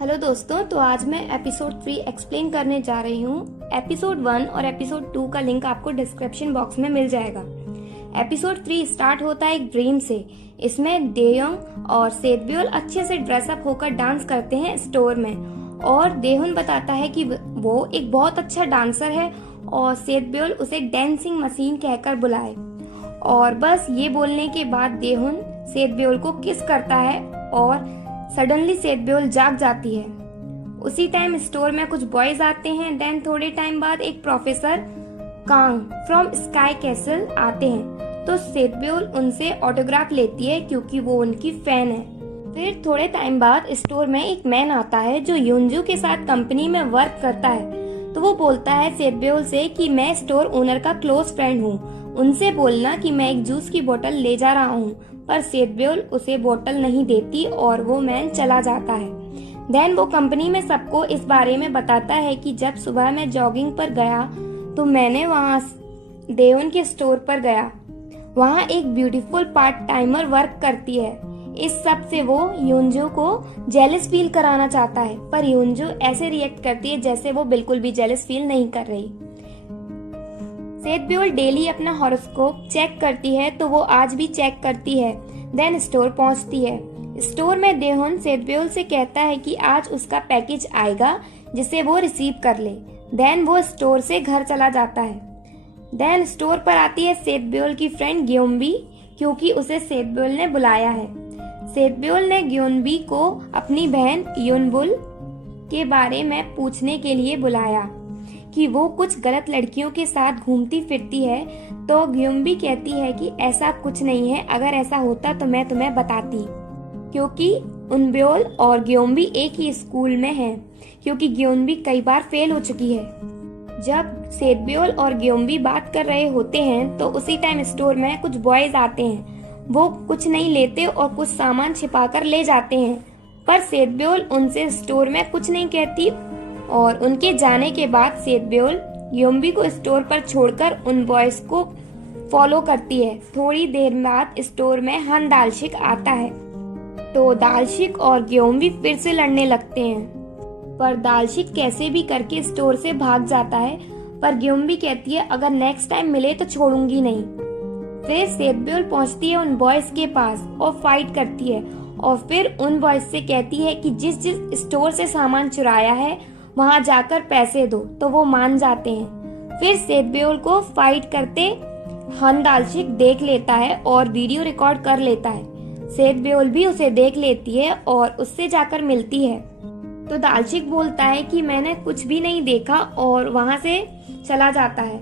Hello दोस्तों, तो आज मैं एपिसोड 3 एक्सप्लेन करने जा रही हूँ। एपिसोड 1 और एपिसोड 2 का लिंक आपको डिस्क्रिप्शन बॉक्स में मिल जाएगा। एपिसोड 3 स्टार्ट होता है एक ड्रीम से। इसमें देयोंग और सेतब्योल अच्छे से ड्रेसअप होकर डांस करते हैं स्टोर में, और देहुन बताता है कि वो एक बहुत अच्छा डांसर है और सेतब्योल उसे डांसिंग मशीन कहकर बुलाए। और बस ये बोलने के बाद देहुन सेतब्योल को किस करता है और सडनली सेतब्योल जाग जाती है। उसी टाइम स्टोर में कुछ बॉयज आते हैं। देन थोड़े टाइम बाद एक professor Kang from Sky Castle आते हैं, तो सेतब्योल उनसे ऑटोग्राफ लेती है क्योंकि वो उनकी फैन है। फिर थोड़े टाइम बाद स्टोर में एक मैन आता है जो युनजू के साथ कंपनी में वर्क करता है। तो वो बोलता है सेतब्योल से कि मैं स्टोर ओनर का क्लोज फ्रेंड हूँ, उनसे बोलना कि मैं एक जूस की बोतल ले जा रहा हूँ। पर सेतब्योल उसे बोतल नहीं देती और वो मैन चला जाता है। देन वो कंपनी में सबको इस बारे में बताता है कि जब सुबह मैं जॉगिंग पर गया तो मैंने वहाँ देहुन के स्टोर पर गया। वहाँ एक ब्यूटीफुल पार्ट टाइमर वर्क करती है। इस सब से वो युनजू को जेलस फील कराना चाहता है, पर युनजू ऐसे रिएक्ट करती है जैसे वो बिल्कुल भी जेलस फील नहीं कर रही। सेतब्योल डेली अपना हॉरोस्कोप चेक करती है, तो वो आज भी चेक करती है। देन स्टोर पहुंचती है। स्टोर में देहुन सेतब्योल से कहता है कि आज उसका पैकेज आएगा जिसे वो रिसीव कर ले। देन वो स्टोर से घर चला जाता है। देन स्टोर पर आती है सेतब्योल की फ्रेंड ग्योम्बी, क्योंकि उसे सेतब्योल ने बुलाया है। सेतब्योल ने ग्योम्बी को अपनी बहन युनबुल के बारे में पूछने के लिए बुलाया कि वो कुछ गलत लड़कियों के साथ घूमती फिरती है। तो ग्योम्बी कहती है कि ऐसा कुछ नहीं है, अगर ऐसा होता तो मैं तुम्हें बताती, क्योंकि उनब्योल और ग्योम्बी एक ही स्कूल में हैं, क्योंकि ग्योम्बी कई बार फेल हो चुकी है। जब सेतब्योल और ग्योम्बी बात कर रहे होते हैं तो उसी टाइम स्टोर में कुछ बॉयज आते हैं। वो कुछ नहीं लेते और कुछ सामान छिपाकर ले जाते हैं, पर सेतब्योल उनसे स्टोर में कुछ नहीं कहती। और उनके जाने के बाद सेतब्योल ग्योम्बी को स्टोर पर छोड़कर उन बॉयज को फॉलो करती है। थोड़ी देर बाद स्टोर में हान दालशिक आता है, तो दालशिक और ग्योम्बी फिर से लड़ने लगते हैं, पर दालशिक कैसे भी करके स्टोर से भाग जाता है। पर ग्योम्बी कहती है अगर नेक्स्ट टाइम मिले तो छोड़ूंगी नहीं। फिर सेतब्योल पहुंचती है उन बॉयज के पास और फाइट करती है, और फिर उन बॉयज से कहती है कि जिस जिस स्टोर से सामान चुराया है वहां जाकर पैसे दो, तो वो मान जाते हैं। फिर सेतब्योल को फाइट करते हान दालशिक देख लेता है और वीडियो रिकॉर्ड कर लेता है। सेतब्योल भी उसे देख लेती है और उससे जाकर मिलती है। तो दालशिक बोलता है कि मैंने कुछ भी नहीं देखा और वहां से चला जाता है।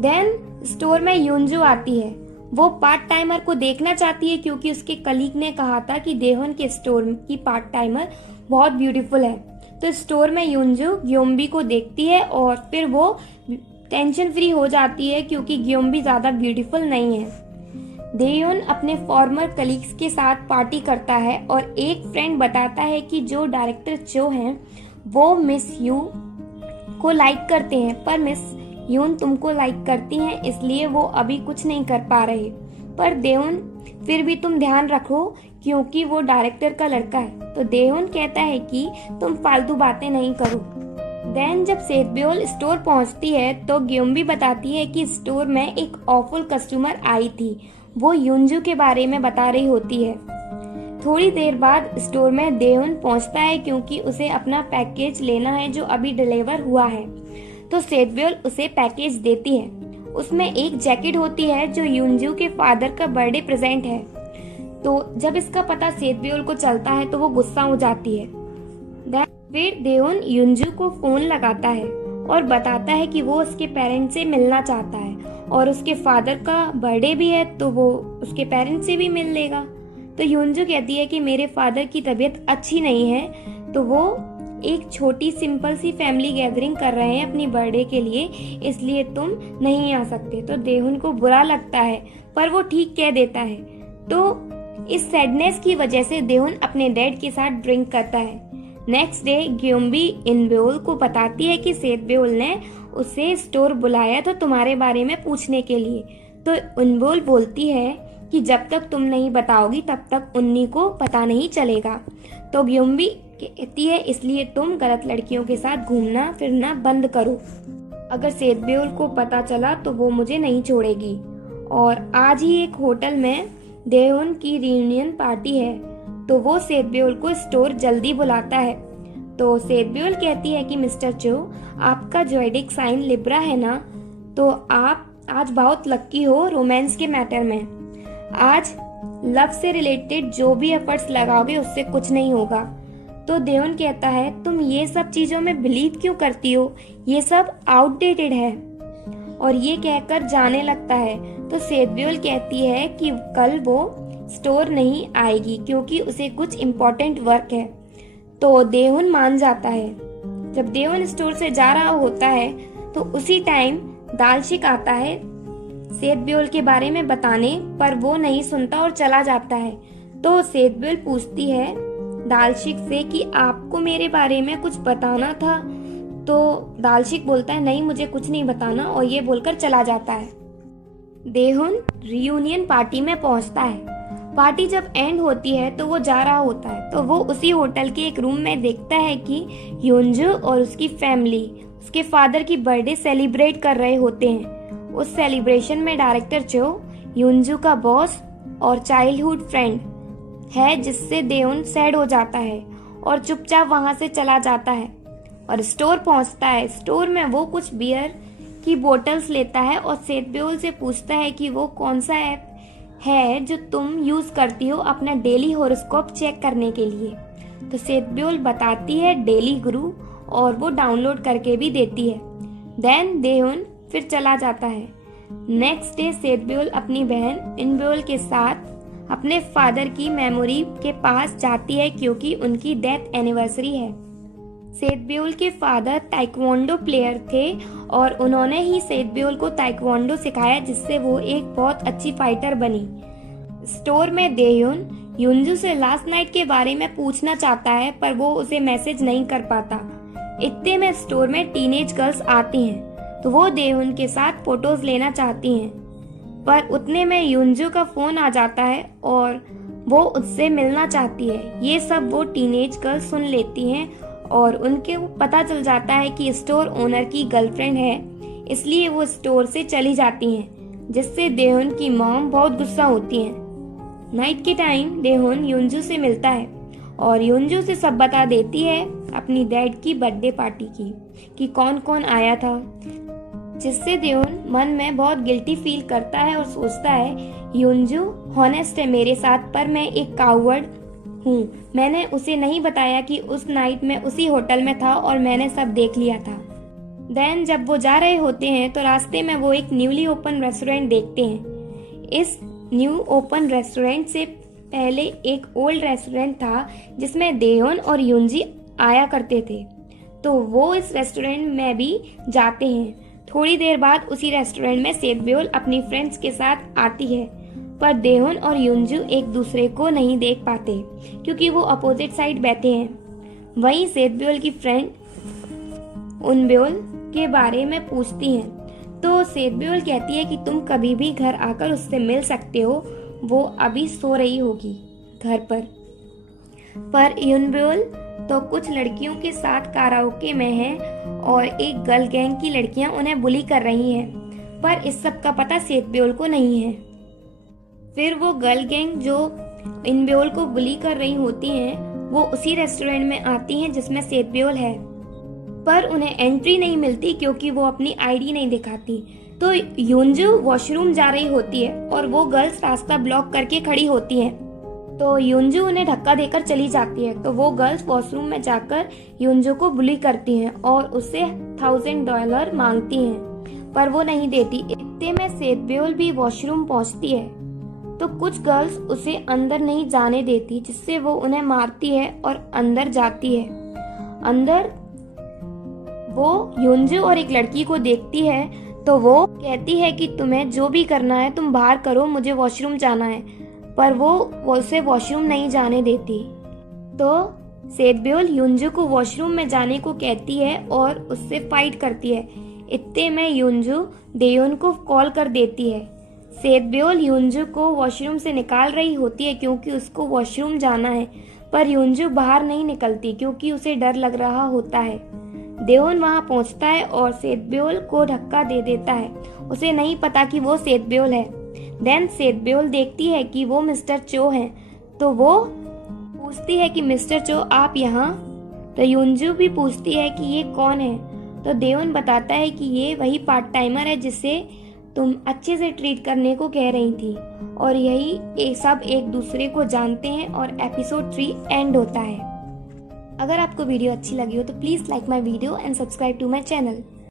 देन स्टोर में युनजू आती है। वो पार्ट टाइमर को देखना चाहती है क्योंकि उसके कलीग ने कहा था कि देहुन के स्टोर की पार्ट टाइमर बहुत ब्यूटीफुल है। तो स्टोर में युनजू ग्योम्बी को देखती है और फिर वो टेंशन फ्री हो जाती है क्योंकि ग्योम्बी ज्यादा ब्यूटीफुल नहीं है। देहुन अपने फॉर्मर कलीग्स के साथ पार्टी करता है और एक फ्रेंड बताता है कि जो डायरेक्टर चो हैं वो मिस यू को लाइक करते हैं, पर मिस यून तुमको लाइक करती हैं, इसलिए वो अभी कुछ नहीं कर पा रहे। पर देहुन फिर भी तुम ध्यान रखो क्योंकि वो डायरेक्टर का लड़का है। तो देहुन कहता है कि तुम फालतू बातें नहीं करो। देन जब सेतब्योल स्टोर पहुंचती है तो ग्योम्बी बताती है कि स्टोर में एक ऑफुल कस्टमर आई थी। वो युनजू के बारे में बता रही होती है। थोड़ी देर बाद स्टोर में देहुन पहुंचता है क्योंकि उसे अपना पैकेज लेना है जो अभी डिलीवर हुआ है। तो सेतब्योल उसे पैकेज देती है। उसमें एक जैकेट होती है जो युनजू के फादर का बर्थडे प्रेजेंट है। तो जब इसका पता सेतब्योल को चलता है तो वो गुस्सा हो जाती है। फिर देहुन युनजू को फोन लगाता है और बताता है कि वो उसके पेरेंट्स से मिलना चाहता है और उसके फादर का बर्थडे भी है, तो वो उसके पेरेंट्स से भी मिल लेगा। तो युनजू कहती है कि मेरे फादर की तबीयत अच्छी नहीं है, तो वो एक छोटी सिंपल सी फैमिली गैदरिंग कर रहे हैं अपनी बर्थडे के लिए, इसलिए तुम नहीं आ सकते। तो देहुन को बुरा लगता है, पर वो ठीक कह देता है। तो इस सैडनेस की वजह से देहुन अपने डैड के साथ ड्रिंक करता है। नेक्स्ट डे ग्योम्बी इनब्योल को बताती है कि सेतब्योल ने उसे स्टोर बुलाया था तुम्हारे बारे में पूछने के लिए। तो इनब्योल बोलती है कि जब तक तुम नहीं बताओगी तब तक उन्नी को पता नहीं चलेगा। तो ग्युम्बी कहती है इसलिए तुम गलत लड़कियों के साथ घूमना फिरना बंद करो। अगर सेतब्योल को पता चला तो वो मुझे नहीं छोड़ेगी। और आज ही एक होटल में देहुन की रियूनियन पार्टी है, तो वो सेतब्योल को स्टोर जल्दी बुलाता है। तो सेतब्योल कहती है कि मिस्टर चो, आपका ज़ोडिएक साइन लिब्रा है ना, तो आप आज बहुत लक्की हो रोमांस के मैटर में। आज लव से रिलेटेड जो भी एफर्ट्स लगाओगे उससे कुछ नहीं होगा। तो देहुन कहता है तुम ये सब चीजों में बिलीव क्यों करती हो, ये सब आउटडेटेड है, और ये कहकर जाने लगता है। तो सेतब्योल कहती है कि कल वो स्टोर नहीं आएगी क्योंकि उसे कुछ इम्पोर्टेंट वर्क है। तो देहुन मान जाता है। जब देहुन स्टोर से जा रहा होता है तो उसी टाइम दालशिक आता है सेतब्योल के बारे में बताने, पर वो नहीं सुनता और चला जाता है। तो सेतब्योल पूछती है दालशिक से कि आपको मेरे बारे में कुछ बताना था। तो दालशिक बोलता है नहीं, मुझे कुछ नहीं बताना, और ये बोलकर चला जाता है। देहुन रियूनियन पार्टी में पहुंचता है। पार्टी जब एंड होती है तो वो जा रहा होता है, तो वो उसी होटल के एक रूम में देखता है कि योंजू और उसकी फैमिली उसके फादर की बर्थडे सेलिब्रेट कर रहे होते हैं। उस सेलिब्रेशन में डायरेक्टर चो योंजू का बॉस और चाइल्डहुड फ्रेंड है, जिससे देहुन सैड हो जाता है और चुपचाप वहां से चला जाता है और स्टोर पहुंचता है। स्टोर में वो कुछ बियर की बोतल्स लेता है और सेतब्योल से पूछता है कि वो कौन सा ऐप है जो तुम यूज करती हो अपना डेली होरोस्कोप चेक करने के लिए। तो सेतब्योल बताती है डेली गुरु, और वो डाउनलोड करके भी देती है। देन देहुन फिर चला जाता है। नेक्स्ट डे सेतब्योल अपनी बहन इनब्योल के साथ अपने फादर की मेमोरी के पास जाती है क्योंकि उनकी डेथ एनिवर्सरी है। सेतब्योल के फादर ताइक्वांडो प्लेयर थे और उन्होंने ही सेतब्योल को ताइक्वांडो सिखाया, जिससे वो एक बहुत अच्छी फाइटर बनी। स्टोर में देहुन योंजू से लास्ट नाइट के बारे में पूछना चाहता है, पर वो उसे मैसेज नहीं कर पाता। इतने में स्टोर में टीनेज गर्ल्स आती हैं, तो वो देहुन के साथ फोटोज लेना चाहती हैं, पर उतने में योंजू का फोन आ जाता है और वो उससे मिलना चाहती है। ये सब वो टीनेज गर्ल्स सुन लेती हैं और उनके पता चल जाता है कि स्टोर ओनर की गर्लफ्रेंड है, इसलिए वो स्टोर से चली जाती हैं, जिससे देहुन की मॉम बहुत गुस्सा होती हैं। नाइट के टाइम देहुन योंजू से मिलता है और योंजू से सब बता देती है अपनी डैड की बर्थडे पार्टी की कि कौन कौन आया था, जिससे देहुन मन में बहुत गिल्टी फील करता है और सोचता है योंजू हॉनेस्ट है मेरे साथ, पर मैं एक कावर्ड हूँ। मैंने उसे नहीं बताया कि उस नाइट में उसी होटल में था और मैंने सब देख लिया था। देन जब वो जा रहे होते हैं तो रास्ते में वो एक न्यूली ओपन रेस्टोरेंट देखते हैं। इस न्यू ओपन रेस्टोरेंट से पहले एक ओल्ड रेस्टोरेंट था जिसमें देहुन और योंजी आया करते थे, तो वो इस रेस्टोरेंट में भी जाते हैं। थोड़ी देर बाद उसी रेस्टोरेंट में सेतब्योल अपनी फ्रेंड्स के साथ आती है, पर देहुन और योंजू एक दूसरे को नहीं देख पाते क्योंकि वो अपोजिट साइड बैठे हैं। वहीं सेतब्योल की फ्रेंड उनब्योल के बारे में पूछती हैं, तो सेतब्योल कहती है कि तुम कभी भी घर आकर उससे मिल सकते हो, वो अभी सो रही होगी घर पर युनब्योल तो कुछ लड़कियों के साथ कराओके में है और एक गर्ल गैंग की लड़कियां उन्हें बुली कर रही हैं, पर इस सब का पता सेतब्योल को नहीं है। फिर वो गर्ल गैंग जो इनब्योल को बुली कर रही होती हैं, वो उसी रेस्टोरेंट में आती हैं जिसमें सेतब्योल है, पर उन्हें एंट्री नहीं मिलती क्योंकि वो अपनी आईडी नहीं दिखाती। तो योंजू वॉशरूम जा रही होती है और वो गर्ल्स रास्ता ब्लॉक करके खड़ी होती हैं, तो योंजू उन्हें धक्का देकर चली जाती है। तो वो गर्ल्स वॉशरूम में जाकर योंजू को बुली करती हैं और उससे $1000 मांगती हैं, पर वो नहीं देती। इतने में सेतब्योल भी वॉशरूम पहुंचती है, तो कुछ गर्ल्स उसे अंदर नहीं जाने देती, जिससे वो उन्हें मारती है और अंदर जाती है। अंदर वो योंजू और एक लड़की को देखती है, तो वो कहती है कि तुम्हें जो भी करना है तुम बाहर करो, मुझे वॉशरूम जाना है, पर वो उसे वॉशरूम नहीं जाने देती। तो सेतब्योल योंजू को वॉशरूम में जाने को कहती है और उससे फाइट करती है। इतने में योंजू देहुन को कॉल कर देती है। सेतब्योल योंजू को वॉशरूम से निकाल रही होती है क्योंकि उसको वॉशरूम जाना है, पर युंजू बाहर नहीं निकलती क्योंकि उसे डर लग रहा होता है। देओन वहां पहुंचता है और सेतब्योल को धक्का दे देता है। उसे नहीं पता कि वो सेतब्योल है। देन सेतब्योल देखती है कि वो मिस्टर चो हैं, तो वो पूछती है कि मिस्टर चो आप यहाँ? तो युंजू भी पूछती है कि ये कौन है। तो देओन बताता है कि ये वही पार्ट टाइमर है जिसे तुम अच्छे से ट्रीट करने को कह रही थी। और यही सब एक दूसरे को जानते हैं और एपिसोड 3 एंड होता है। अगर आपको वीडियो अच्छी लगी हो तो please like my video and subscribe to my channel.